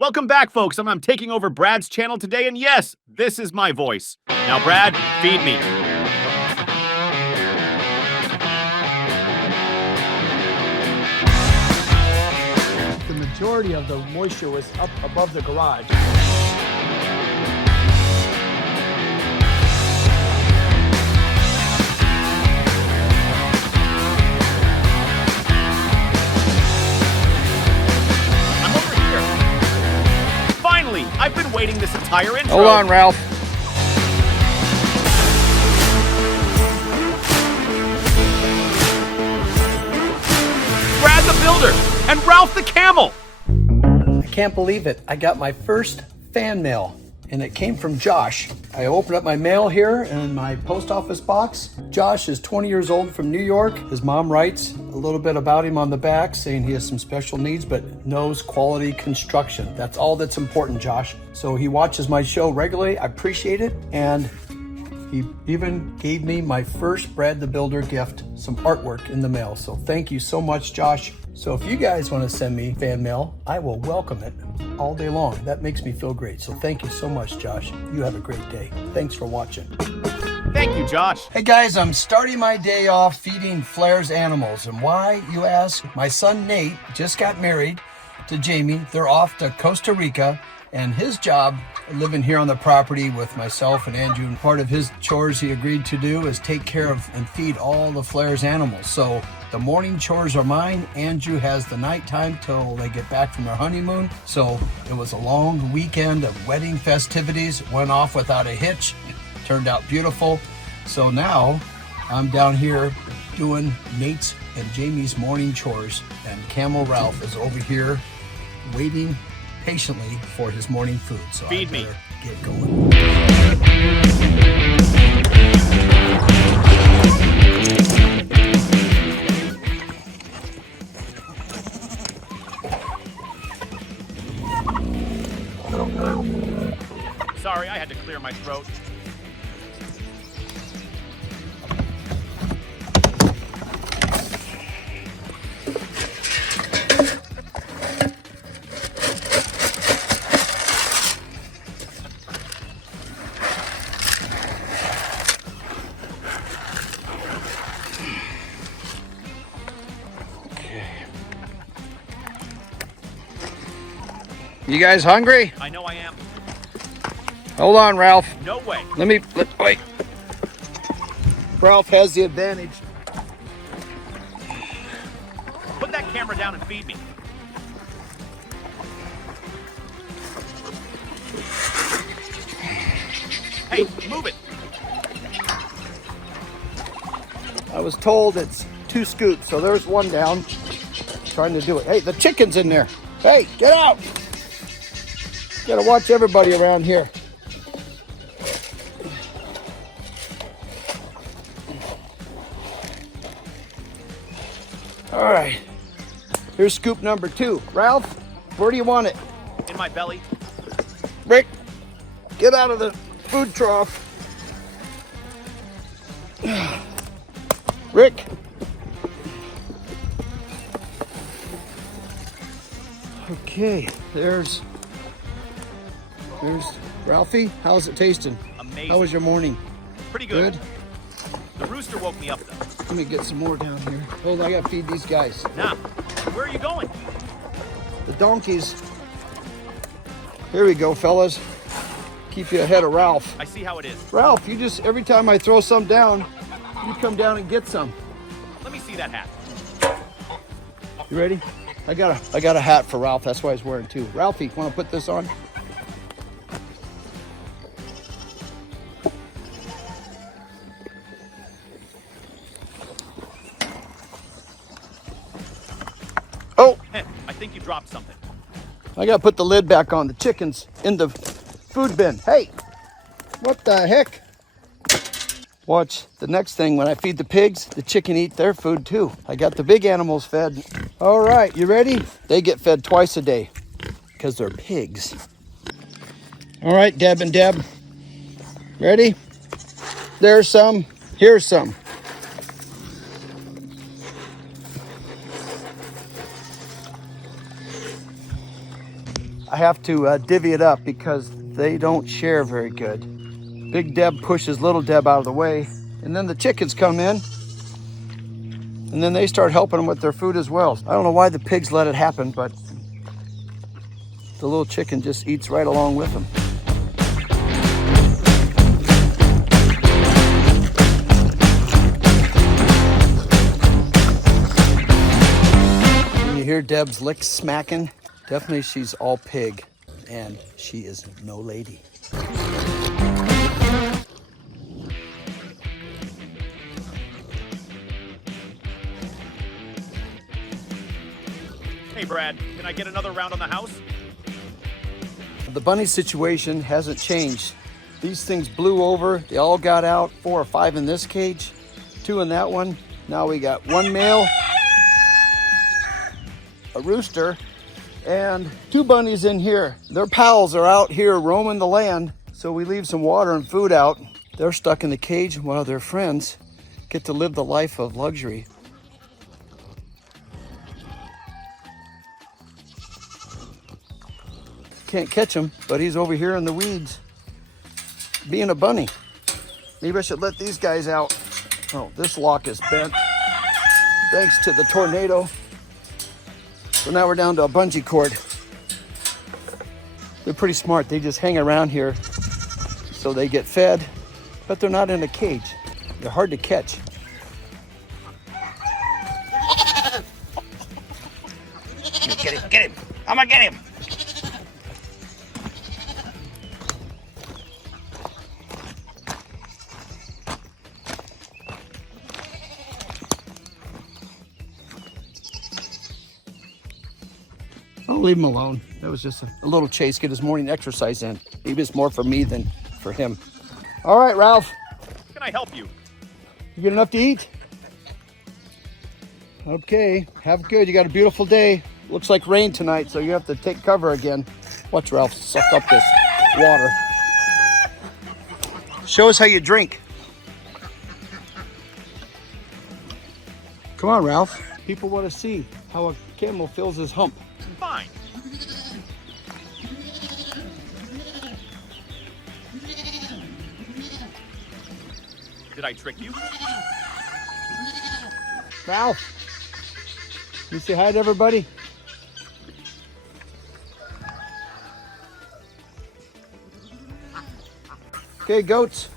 Welcome back, folks. I'm taking over Brad's channel today, and yes, this is my voice. Now, Brad, feed me. The majority of the moisture was up above the garage. I've been waiting this entire intro. Hold on, Ralph. Brad the Builder and Ralph the Camel. I can't believe it. I got my first fan mail, and it came from Josh. I opened up my mail here in my post office box. Josh is 20 years old from New York. His mom writes a little bit about him on the back, saying he has some special needs, but knows quality construction. That's all that's important, Josh. So he watches my show regularly. I appreciate it. And he even gave me my first Brad the Builder gift, some artwork in the mail. So thank you so much, Josh. So if you guys want to send me fan mail, I will welcome it all day long. That makes me feel great. So thank you so much, Josh. You have a great day. Thanks for watching. Thank you, Josh. Hey guys, I'm starting my day off feeding FLAIR'S animals. And why, you ask? My son Nate just got married to Jamie. They're off to Costa Rica, and his job living here on the property with myself and Andrew, and part of his chores he agreed to do is take care of and feed all the FLAIR'S animals. So the morning chores are mine. Andrew has the nighttime till they get back from their honeymoon. So it was a long weekend of wedding festivities. It went off without a hitch. Turned out beautiful. So now I'm down here doing Nate's and Jamie's morning chores, and Camel Ralph is over here waiting patiently for his morning food. So feed me. Get going. Sorry, I had to clear my throat. You guys hungry? I know I am. Hold on, Ralph. No way. Wait. Ralph has the advantage. Put that camera down and feed me. Hey, move it. I was told it's 2 scoops, so there's one down. Trying to do it. Hey, the chicken's in there. Hey, get out. Gotta watch everybody around here. All right, here's scoop number 2. Ralph, where do you want it? In my belly. Rick, get out of the food trough. Rick. Okay, there's Ralphie. How's it tasting? Amazing. How was your morning? Pretty good. The rooster woke me up, though. Let me get some more down here. Hold on, I gotta feed these guys. Now, where are you going? The donkeys. Here we go, fellas. Keep you ahead of Ralph. I see how it is. Ralph, you just, every time I throw some down, you come down and get some. Let me see that hat. You ready? I got a hat for Ralph. That's why he's wearing 2. Ralphie, want to put this on? Oh, I think you dropped something. I got to put the lid back on. The chicken's in the food bin. Hey, what the heck? Watch the next thing. When I feed the pigs, the chicken eat their food too. I got the big animals fed. All right, you ready? They get fed twice a day because they're pigs. All right, Deb and Deb. Ready? There's some. Here's some. I have to divvy it up because they don't share very good. Big Deb pushes little Deb out of the way, and then the chickens come in, and then they start helping them with their food as well. I don't know why the pigs let it happen, but the little chicken just eats right along with them. You hear Deb's lick smacking? Definitely she's all pig, and she is no lady. Hey, Brad, can I get another round on the house? The bunny situation hasn't changed. These things blew over. They all got out, 4 or 5 in this cage, 2 in that one. Now we got 1 male, a rooster, and 2 bunnies in here. Their pals are out here roaming the land, so we leave some water and food out. They're stuck in the cage while their friends get to live the life of luxury. Can't catch him, but he's over here in the weeds being a bunny. Maybe I should let these guys out. Oh, this lock is bent thanks to the tornado. So now we're down to a bungee cord. They're pretty smart. They just hang around here so they get fed, but they're not in a cage. They're hard to catch. Get him, get him. I'm gonna get him. I'll leave him alone. That was just a little chase, get his morning exercise in. Maybe it's more for me than for him. All right, Ralph. Can I help you? You get enough to eat? Okay, have good. You got a beautiful day. Looks like rain tonight, so you have to take cover again. Watch Ralph suck up this water. Show us how you drink. Come on, Ralph. People want to see how a camel fills his hump. Fine. Did I trick you? Ralph, you say hi to everybody? Okay, goats.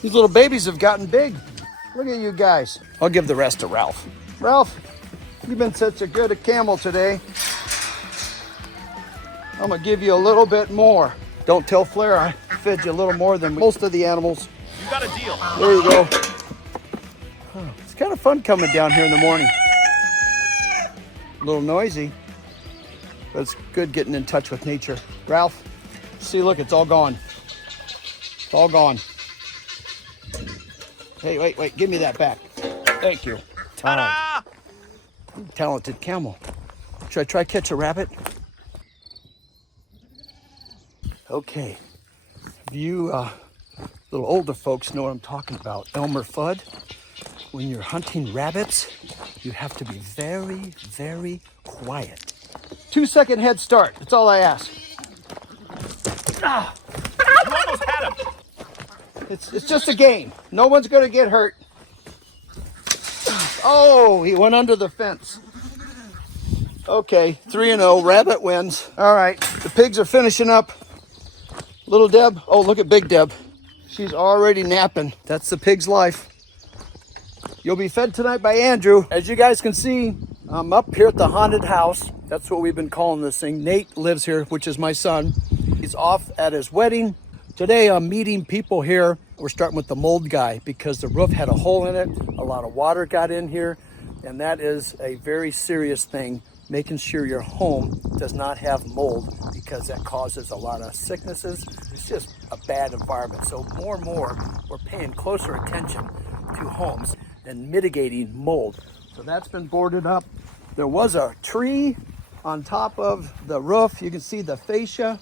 These little babies have gotten big. Look at you guys. I'll give the rest to Ralph. Ralph, you've been such a good camel today. I'm gonna give you a little bit more. Don't tell Flair I fed you a little more than most of the animals. You got a deal. There you go. Oh, it's kind of fun coming down here in the morning. A little noisy, but it's good getting in touch with nature. Ralph, see, look, it's all gone. It's all gone. Hey, wait, give me that back. Thank you. Ta-da! Talented camel. Should I try catch a rabbit? Okay. You little older folks know what I'm talking about. Elmer Fudd. When you're hunting rabbits, you have to be very, very quiet. 2-second head start. That's all I ask. Ah, You almost had him. it's just a game. No one's gonna get hurt. Oh, he went under the fence. Okay, 3-0. Rabbit wins. All right, the pigs are finishing up. Little Deb. Oh, look at Big Deb. She's already napping. That's the pig's life. You'll be fed tonight by Andrew. As you guys can see, I'm up here at the haunted house. That's what we've been calling this thing. Nate lives here, which is my son. He's off at his wedding. Today I'm meeting people here. We're starting with the mold guy because the roof had a hole in it. A lot of water got in here, and that is a very serious thing, making sure your home does not have mold because that causes a lot of sicknesses. It's just a bad environment. So more and more, we're paying closer attention to homes and mitigating mold. So that's been boarded up. There was a tree on top of the roof. You can see the fascia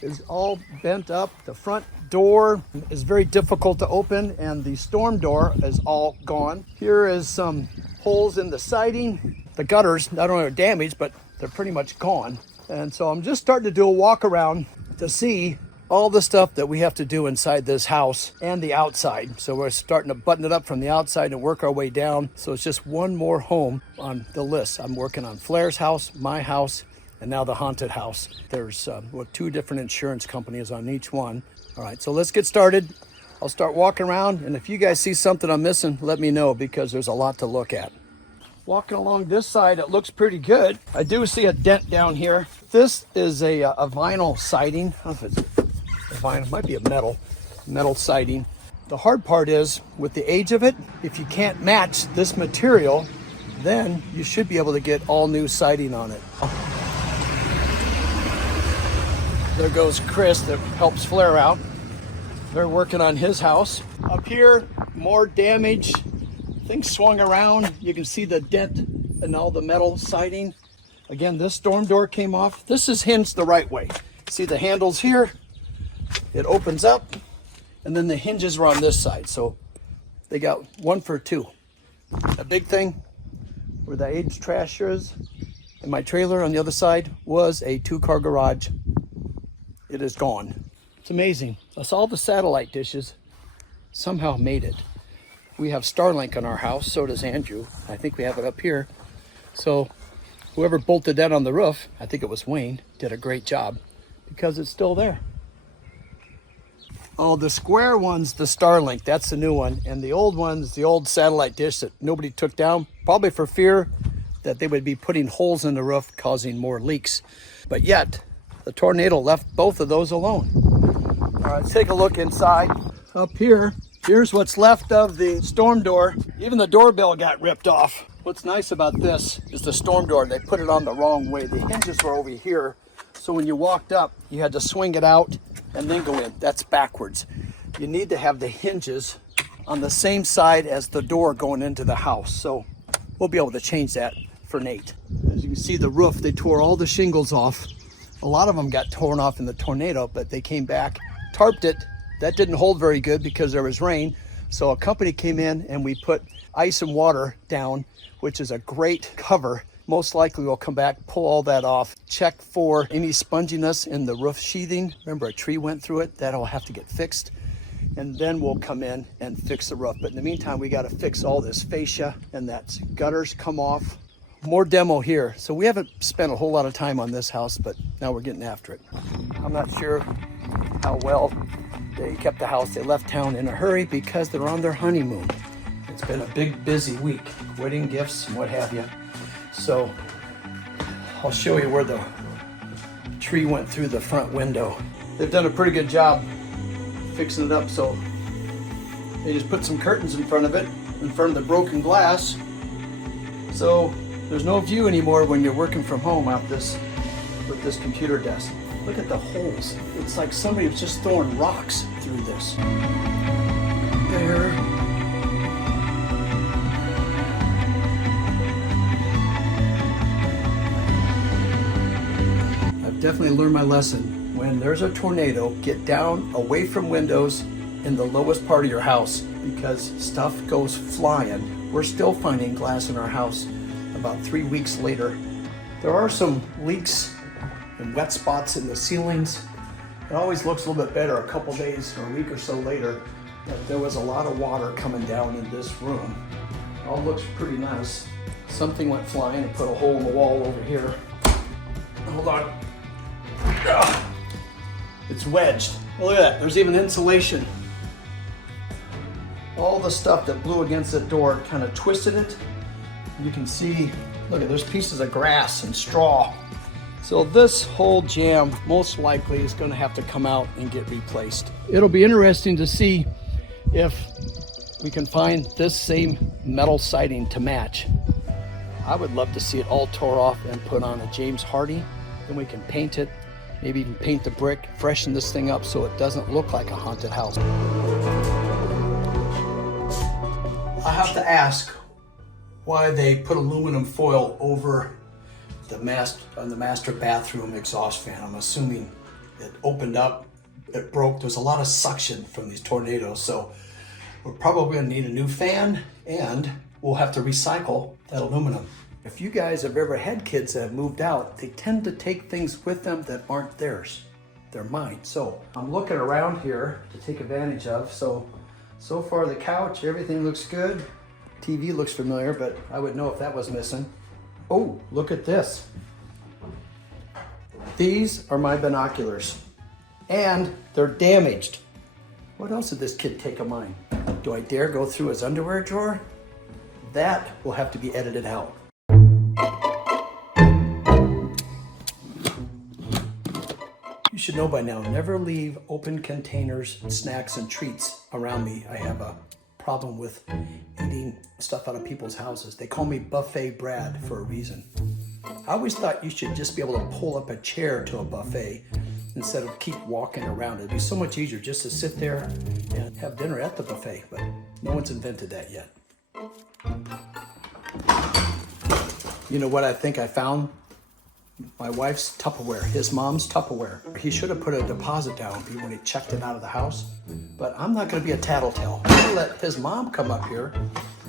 is all bent up. The front door is very difficult to open, and the storm door is all gone. Here is some holes in the siding. The gutters not only are damaged, but they're pretty much gone. And so I'm just starting to do a walk around to see all the stuff that we have to do inside this house and the outside. So we're starting to button it up from the outside and work our way down. So it's just one more home on the list. I'm working on FLAIR'S house, my house, and now the haunted house. There's 2 different insurance companies on each one. All right, so let's get started. I'll start walking around, and if you guys see something I'm missing, let me know, because there's a lot to look at. Walking along this side, it looks pretty good. I do see a dent down here. This is a vinyl siding. I don't know if it's a vinyl, it might be a metal siding. The hard part is, with the age of it, if you can't match this material, then you should be able to get all new siding on it. There goes Chris that helps FLAIR out. They're working on his house. Up here, more damage. Things swung around. You can see the dent and all the metal siding. Again, this storm door came off. This is hinged the right way. See the handles here? It opens up, and then the hinges are on this side. So they got 1 for 2. A big thing where the aged trash is and my trailer on the other side was a 2-car garage. It is gone. It's amazing. That's all the satellite dishes somehow made it. We have Starlink on our house, so does Andrew. I think we have it up here. So whoever bolted that on the roof, I think it was Wayne, did a great job, because it's still there. Oh, the square one's the Starlink, that's the new one. And the old one's the old satellite dish that nobody took down, probably for fear that they would be putting holes in the roof, causing more leaks. But yet, the tornado left both of those alone. All right, let's take a look inside. Up here, here's what's left of the storm door. Even the doorbell got ripped off. What's nice about this is the storm door, they put it on the wrong way. The hinges were over here, so when you walked up, you had to swing it out and then go in. That's backwards. You need to have the hinges on the same side as the door going into the house. So we'll be able to change that for Nate. As you can see, the roof, they tore all the shingles off. A lot of them got torn off in the tornado, but they came back, tarped it. That didn't hold very good because there was rain. So a company came in and we put ice and water down, which is a great cover. Most likely we'll come back, pull all that off, check for any sponginess in the roof sheathing. Remember, a tree went through it. That'll have to get fixed. And then we'll come in and fix the roof. But in the meantime, we got to fix all this fascia, and that's gutters come off. More demo here. So we haven't spent a whole lot of time on this house, but now we're getting after it. I'm not sure how well they kept the house. They left town in a hurry because they're on their honeymoon. It's been a big, busy week, wedding gifts and what have you. So I'll show you where the tree went through the front window. They've done a pretty good job fixing it up. So they just put some curtains in front of it, in front of the broken glass. So there's no view anymore when you're working from home out this with this computer desk. Look at the holes. It's like somebody was just throwing rocks through this. There. I've definitely learned my lesson. When there's a tornado, get down away from windows in the lowest part of your house, because stuff goes flying. We're still finding glass in our house about 3 weeks later. There are some leaks and wet spots in the ceilings. It always looks a little bit better a couple days or a week or so later, but there was a lot of water coming down in this room. It all looks pretty nice. Something went flying and put a hole in the wall over here. Hold on. Ugh. It's wedged. Look at that, there's even insulation. All the stuff that blew against the door kind of twisted it. You can see, look at, there's pieces of grass and straw. So this whole jam most likely is going to have to come out and get replaced. It'll be interesting to see if we can find this same metal siding to match. I would love to see it all tore off and put on a James Hardy. Then we can paint it, maybe even paint the brick, freshen this thing up so it doesn't look like a haunted house. I have to ask why they put aluminum foil over the master bathroom exhaust fan. I'm assuming it opened up, it broke. There's a lot of suction from these tornadoes, so we're probably gonna need a new fan, and we'll have to recycle that aluminum. If you guys have ever had kids that have moved out, they tend to take things with them that aren't theirs. They're mine. So I'm looking around here to take advantage of. So far the couch, everything looks good. TV looks familiar, but I would know if that was missing. Oh, look at this. These are my binoculars and they're damaged. What else did this kid take of mine? Do I dare go through his underwear drawer? That will have to be edited out. You should know by now, never leave open containers, snacks, and treats around me. I have a problem with eating stuff out of people's houses. They call me Buffet Brad for a reason. I always thought you should just be able to pull up a chair to a buffet instead of keep walking around. It'd be so much easier just to sit there and have dinner at the buffet, but no one's invented that yet. You know what I think I found? My wife's Tupperware, his mom's Tupperware. He should have put a deposit down when he checked it out of the house, but I'm not gonna be a tattletale. I'm gonna let his mom come up here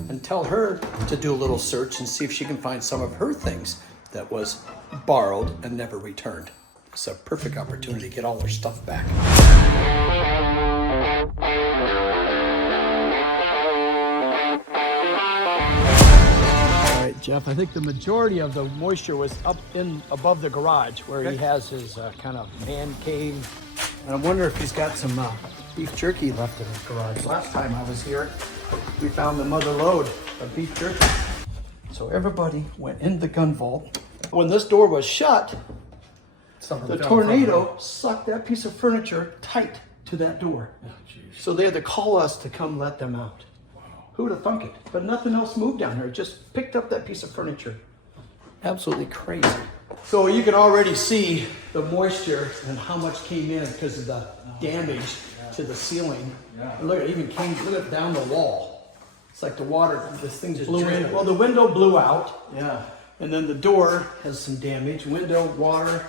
and tell her to do a little search and see if she can find some of her things that was borrowed and never returned. It's a perfect opportunity to get all her stuff back. Jeff, I think the majority of the moisture was up in above the garage where he has his kind of man cave. And I wonder if he's got some beef jerky left in his garage. Last time I was here, we found the mother lode of beef jerky. So everybody went in the gun vault. When this door was shut, the tornado sucked that piece of furniture tight to that door. Oh, so they had to call us to come let them out. Who would have thunk it? But nothing else moved down here. It just picked up that piece of furniture. Absolutely crazy. So you can already see the moisture and how much came in because of the damage to the ceiling. And look, it even came, look at down the wall. It's like the water, this thing just blew in. Well, the window blew out. Yeah. And then the door has some damage. Window, water,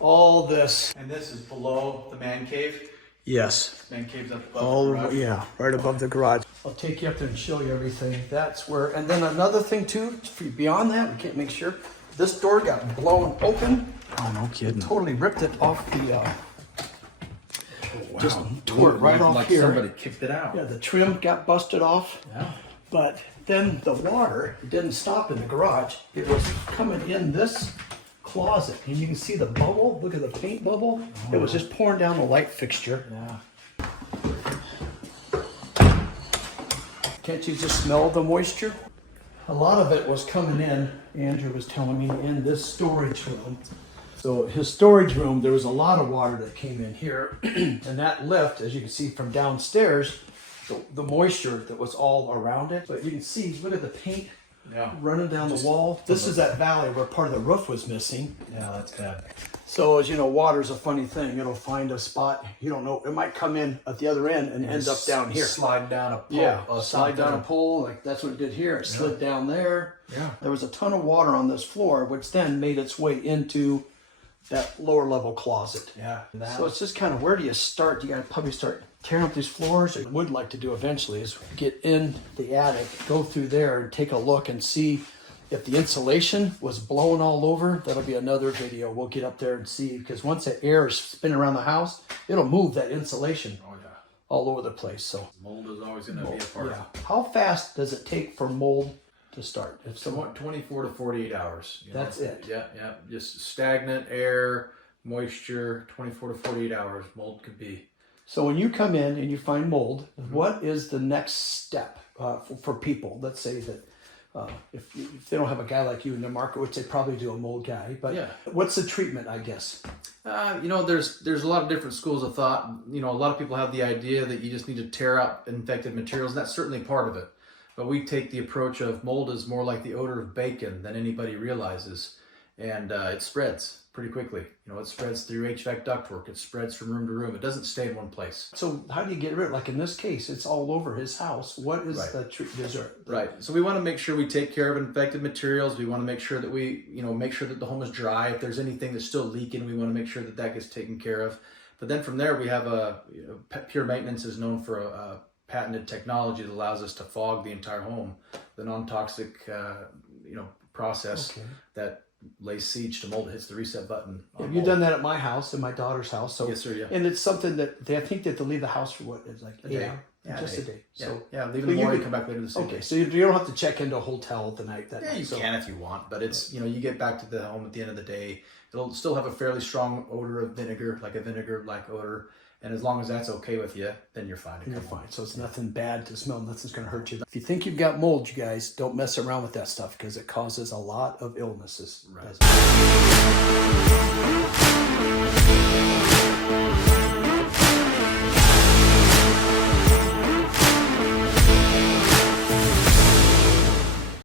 all this. And this is below the man cave? Yes. Man cave's up above the garage. Yeah, right above the garage. I'll take you up there and show you everything. That's where, and then another thing too, beyond that, we can't make sure, this door got blown open. Oh, no kidding. Totally ripped it off the, just tore it right off like here. Somebody kicked it out. Yeah, the trim got busted off. Yeah. But then the water didn't stop in the garage. It was coming in this closet, and you can see the bubble. Look at the paint bubble. It was just pouring down the light fixture. Yeah. Can't you just smell the moisture? A lot of it was coming in, Andrew was telling me, in this storage room. So his storage room, there was a lot of water that came in here, and that lift, as you can see from downstairs, the moisture that was all around it. But you can see, look at the paint running down the wall. This is that valley where part of the roof was missing. Yeah, that's bad. So as you know, water's a funny thing. It'll find a spot, you don't know, it might come in at the other end and end up down here. Slide down a pole. Yeah, slide down a pole, like that's what it did here. It slid down there. Yeah. There was a ton of water on this floor, which then made its way into that lower level closet. Yeah. So it's just kind of, where do you start? You gotta probably start tearing up these floors. What I would like to do eventually is get in the attic, go through there and take a look and see if the insulation was blowing all over. That'll be another video. We'll get up there and see, because once the air is spinning around the house, it'll move that insulation all over the place. So Mold is always going to be a part of it. How fast does it take for mold to start? If Somewhat 24 to 48 hours. That's it. Yeah, yeah. Just stagnant air, moisture, 24 to 48 hours. Mold could be. So when you come in and you find mold, what is the next step for people? Let's say that if they don't have a guy like you in the market, which they probably do, a mold guy, but what's the treatment, I guess? You know, there's a lot of different schools of thought. You know, a lot of people have the idea that you just need to tear out infected materials, and that's certainly part of it. But we take the approach of mold is more like the odor of bacon than anybody realizes, and it spreads pretty quickly. You know, it spreads through HVAC ductwork. It spreads from room to room. It doesn't stay in one place. So how do you get rid of it? Like in this case, it's all over his house. What is the treatment? Right. So we want to make sure we take care of infected materials. We want to make sure that we, you know, make sure that the home is dry. If there's anything that's still leaking, we want to make sure that that gets taken care of. But then from there, we have pure maintenance is known for patented technology that allows us to fog the entire home, the non-toxic, process that lays siege to mold. It hits the reset button. on You've mold. done that at my house and my daughter's house. So Yes, sir, yeah. And it's something that I think they have to leave the house for what is like A day. just a day. So Yeah, leave in But the you morning, could- come back later the same okay, day. so you don't have to check into a hotel the night that Yeah, night. you So- can if you want, but it's, you get back to the home at the end of the day. It'll still have a fairly strong odor of vinegar, like a vinegar-like odor. And as long as that's okay with you, then you're fine. to You're come home. fine. So it's nothing bad to smell. Nothing's going to hurt you. If you think you've got mold, you guys, don't mess around with that stuff because it causes a lot of illnesses. Right.